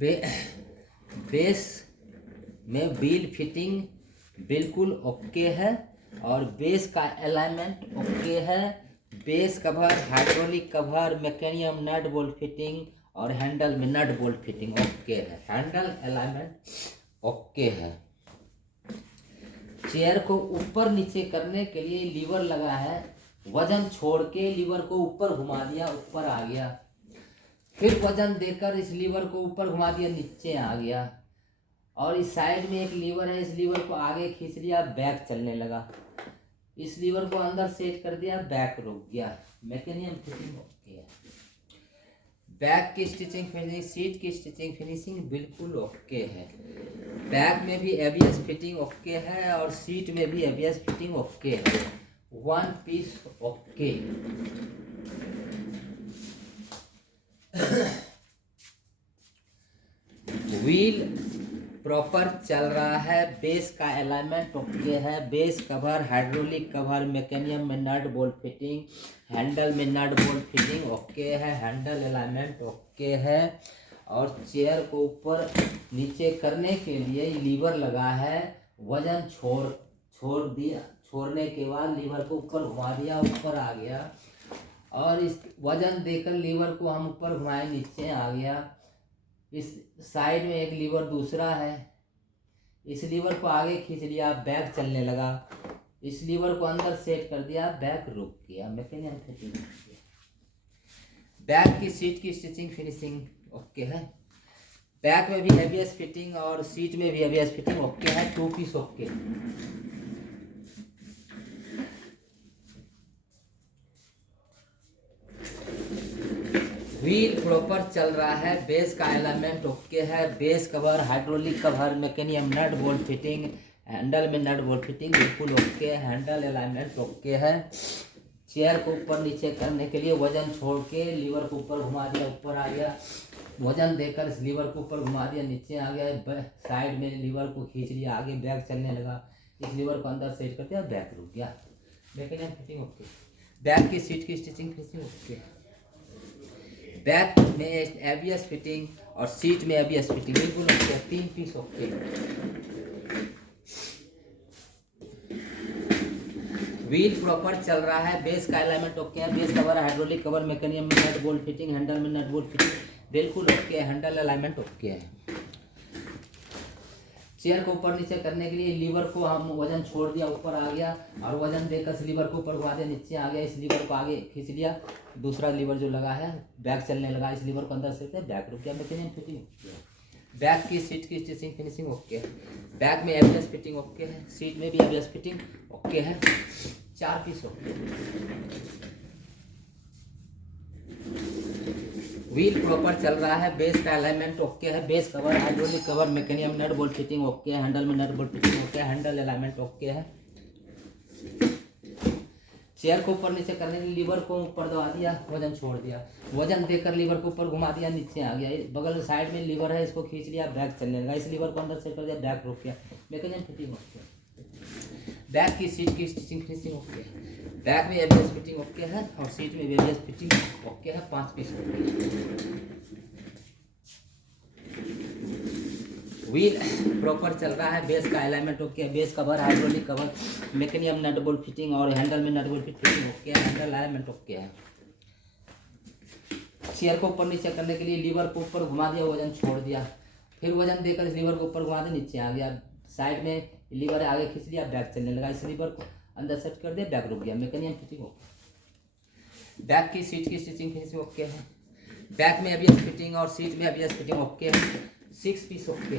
बे, base में wheel fitting बिल्कुल okay है और बेस का अलाइनमेंट ओके है। बेस कवर, हाइड्रोलिक कवर, मैकेनियम नट बोल्ट फिटिंग और हैंडल में नट बोल्ट फिटिंग ओके है। हैंडल अलाइनमेंट ओके है। चेयर को ऊपर नीचे करने के लिए लीवर लगा है, वजन छोड़ के लीवर को ऊपर घुमा दिया, ऊपर आ गया। फिर वजन देकर इस लीवर को ऊपर घुमा दिया, नीचे आ गया। और इस साइड में एक लीवर है, इस लीवर को आगे खींच लिया, बैक चलने लगा। इस लीवर को अंदर सेट कर दिया, बैक रुक गया। मैकेनियम फिटिंग ओके है। बैक की स्टिचिंग फिनिशिंग, सीट की स्टिचिंग फिनिशिंग बिल्कुल ओके है। बैक में भी एबीएस फिटिंग ओके है और सीट में भी एबीएस फिटिंग ओके है। One piece okay. Wheel proper चल रहा है, बेस का अलाइनमेंट ओके है। बेस कवर, हाइड्रोलिक कवर, मैकेनियम में नट बोल्ट फिटिंग, हैंडल में नट बोल्ट फिटिंग ओके है। हैंडल अलाइनमेंट ओके है। और चेयर को ऊपर नीचे करने के लिए लीवर लगा है, वजन छोड़ दिया, छोड़ने के बाद लीवर को ऊपर घुमा दिया, ऊपर आ गया। और इस वजन देकर लीवर को हम ऊपर घुमाए, नीचे आ गया। इस साइड में एक लीवर दूसरा है, इस लीवर को आगे खींच लिया, बैक चलने लगा। इस लीवर को अंदर सेट कर दिया, बैक रुक गया। मैकेनियम फिटिंग ओके। बैक की सीट की स्टिचिंग फिनिशिंग ओके है। बैक में भी एबीएस फिटिंग और सीट में भी एबीएस फिटिंग ओके है। Two piece okay. Wheel proper चल रहा है, बेस का अलाइनमेंट ओके है। बेस कवर, हाइड्रोलिक कवर, मैकेनियम नट बोल्ट फिटिंग, हैंडल में नट बोल्ट फिटिंग बिल्कुल ओके। हैंडल अलाइनमेंट ओके है। चेयर को ऊपर नीचे करने के लिए वजन छोड़ के लीवर को ऊपर घुमा दिया, ऊपर आ गया। वजन देकर इस लीवर को ऊपर घुमा दिया, नीचे आ गया। साइड में लीवर को खींच लिया, आगे बैक चलने लगा। इस लीवर को अंदर सेट कर दिया, बैक रुक गया। मैकेनियम फिटिंग ओके। बैक की सीट की स्टिचिंग फिनिशिंग ओके। बैक में एबीएस फिटिंग और सीट में एबीएस फिटिंग बिल्कुल ओके। तीन पीस ओके। व्हील प्रॉपर चल रहा है, बेस का अलाइनमेंट ओके है। बेस कवर, हाइड्रोलिक कवर, मैकेनियम में नट बोल्ट फिटिंग, हैंडल में नट बोल्ट फिटिंग बिल्कुल ओके है। हैंडल अलाइनमेंट ओके है। चेयर को ऊपर नीचे करने के लिए लीवर को हम वजन छोड़ दिया, ऊपर आ गया। और वजन देकर इस लीवर को ऊपर घुमा दिया, नीचे आ गया। इस लीवर को आगे खींच लिया, दूसरा लीवर जो लगा है बैक चलने लगा। इस लीवर को अंदर से बैक रुक गया। मैकेनियम फिटिंग ओके है। बैक की सीट की स्टिचिंग फिनिशिंग ओके है। बैक में एबीएस फिटिंग ओके है, सीट में भी एबीएस फिटिंग ओके है। चार पीस ओके। व्हील प्रॉपर चल रहा है, बेस का अलाइनमेंट ओके है। बेस कवर, हाइड्रोलिक कवर, मैकेनियम नट बोल्ट फिटिंग ओके है। हैंडल में नट बोल्ट फिटिंग ओके है। हैंडल अलाइनमेंट ओके है। चेयर को ऊपर नीचे करने के लिए लीवर को ऊपर दबा दिया, वजन छोड़ दिया। वजन देकर लीवर को ऊपर घुमा दिया, नीचे आ गया। बगल में साइड में लीवर है, इसको खींच लिया, बैक चलने लगा। इस लीवर को अंदर सेट कर दिया, बैक रुक गया। मैकेनियम फिटिंग ओके। बैक की सीट की स्टिचिंग फिनिशिंग ओके है। बैक में एबीएस फिटिंग ओके है और सीट में एबीएस फिटिंग ओके है। पांच पीस ओके। व्हील प्रॉपर चल रहा है, बेस का अलाइनमेंट ओके है। बेस कवर, हाइड्रोलिक कवर, मैकेनियम नट बोल्ट फिटिंग और हैंडल में नट बोल्ट फिटिंग ओके है। हैंडल अलाइनमेंट ओके है। चेयर को ऊपर नीचे करने के लिए लीवर को ऊपर घुमा दिया, वजन छोड़ दिया। फिर वजन देकर इस लीवर को ऊपर घुमा दिया, नीचे आ गया। साइड में लीवर आगे खींच लिया, बैक चलने लगा। इस लीवर को अंदर सेट कर दिया, बैक रुक गया। मैकेनियम फिटिंग ओके। बैक की सीट की स्टिचिंग फिनिशिंग ओके है। बैक में एबीएस फिटिंग और सीट में एबीएस फिटिंग ओके है। Six piece okay.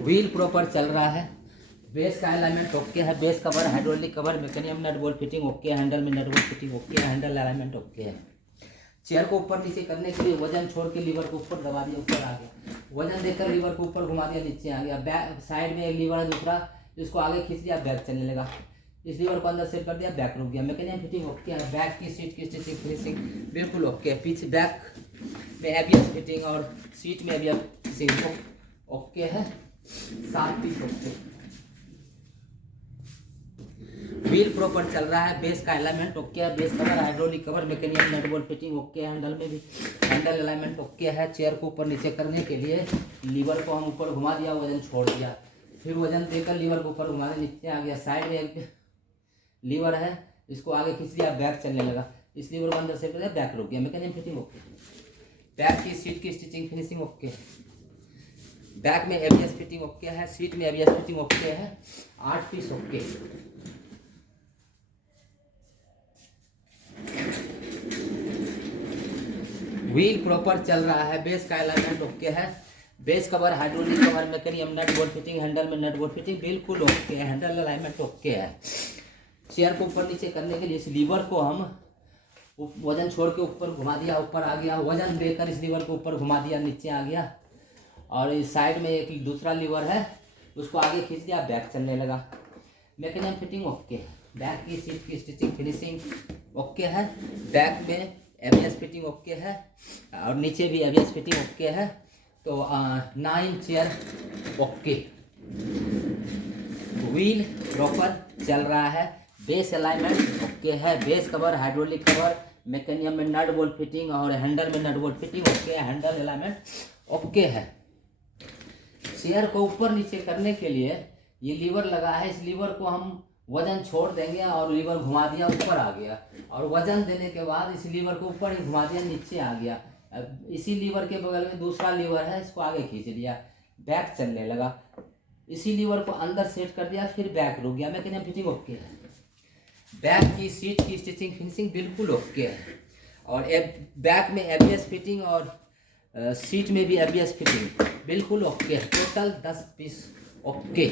Wheel proper चल रहा है, बेस का अलाइनमेंट ओके है। बेस कवर, हाइड्रोलिक कवर, मैकेनियम नट बोल्ट फिटिंग ओके है। हैंडल में नट बोल्ट फिटिंग ओके है। हैंडल अलाइनमेंट ओके है। चेयर को ऊपर नीचे करने के लिए वजन छोड़ के लीवर को ऊपर दबा दिया, ऊपर आ गया। वजन देकर लीवर को ऊपर घुमा दिया, नीचे आ गया। बैक साइड में एक लीवर है दूसरा, इसको आगे खींच लिया, बैक चलने लगा। इस लीवर को अंदर सेट कर दिया, बैक रुक गया। मैकेनियम फिटिंग ओके है। बैक की सीट की स्टिचिंग फिनिशिंग बिल्कुल ओके है। पीछे बैक में एबीएस फिटिंग और सीट में एबीएस फिटिंग ओके है। सात पीस ओके। व्हील प्रॉपर चल रहा है, बेस का अलाइनमेंट ओके है, base cover, hydraulic cover, mechanism, nut bolt fitting okay है, हैंडल में भी हैंडल अलाइनमेंट ओके है। चेयर को ऊपर नीचे करने के लिए लीवर को हम ऊपर घुमा दिया, वजन छोड़ दिया, फिर वजन देकर लीवर को ऊपर घुमा दिया, नीचे आ गया। साइड में एक लीवर है, इसको आगे खींच दिया, बैक चलने लगा, इस लीवर को अंदर से कर दिया, बैक रुक गया, मैकेनिज्म फिटिंग ओके। बैक की सीट की स्टिचिंग फिनिशिंग ओके है, बैक में एबीएस फिटिंग ओके है, सीट में एबीएस फिटिंग ओके है, 8 पीस ओके। व्हील प्रॉपर चल रहा है, बेस का अलाइनमेंट ओके है, base cover, hydraulic cover, mechanism, nut bolt fitting, handle में नट बोल्ट फिटिंग बिल्कुल ओके है, हैंडल अलाइनमेंट ओके है। चेयर को ऊपर नीचे करने के लिए इस लीवर को हम वजन छोड़ के ऊपर घुमा दिया, ऊपर आ गया, वजन देकर इस लीवर को ऊपर घुमा दिया, नीचे आ गया। और इस साइड में एक दूसरा लीवर है, उसको आगे खींच दिया, बैक चलने लगा, मैकेनिज्म फिटिंग ओके है। बैक की सीट की स्टिचिंग फिनिशिंग ओके है, बैक में एबीएस फिटिंग ओके है और नीचे भी एबीएस फिटिंग ओके है। तो 9 चेयर ओके। व्हील प्रॉपर चल रहा है, बेस अलाइनमेंट ओके है, base cover, hydraulic cover, mechanism में नट बोल्ट फिटिंग और हैंडल में नट बोल्ट फिटिंग ओके है, हैंडल अलाइनमेंट ओके है। चेयर को ऊपर नीचे करने के लिए ये लीवर लगा है, इस लीवर को हम वजन छोड़ देंगे और लीवर घुमा दिया, ऊपर आ गया, और वजन देने के बाद इस लीवर को ऊपर ही घुमा दिया, नीचे आ गया। अब इसी लीवर के बगल में दूसरा लीवर है, इसको आगे खींच दिया, बैक चलने लगा, इसी लीवर को अंदर सेट कर दिया, फिर बैक रुक गया, मैकेनिज्म फिटिंग ओके है। बैक की सीट की स्टिचिंग फिनिशिंग बिल्कुल ओके है, और बैक में एबीएस फिटिंग और सीट में भी एबीएस फिटिंग बिल्कुल ओके है। Total 10 piece okay.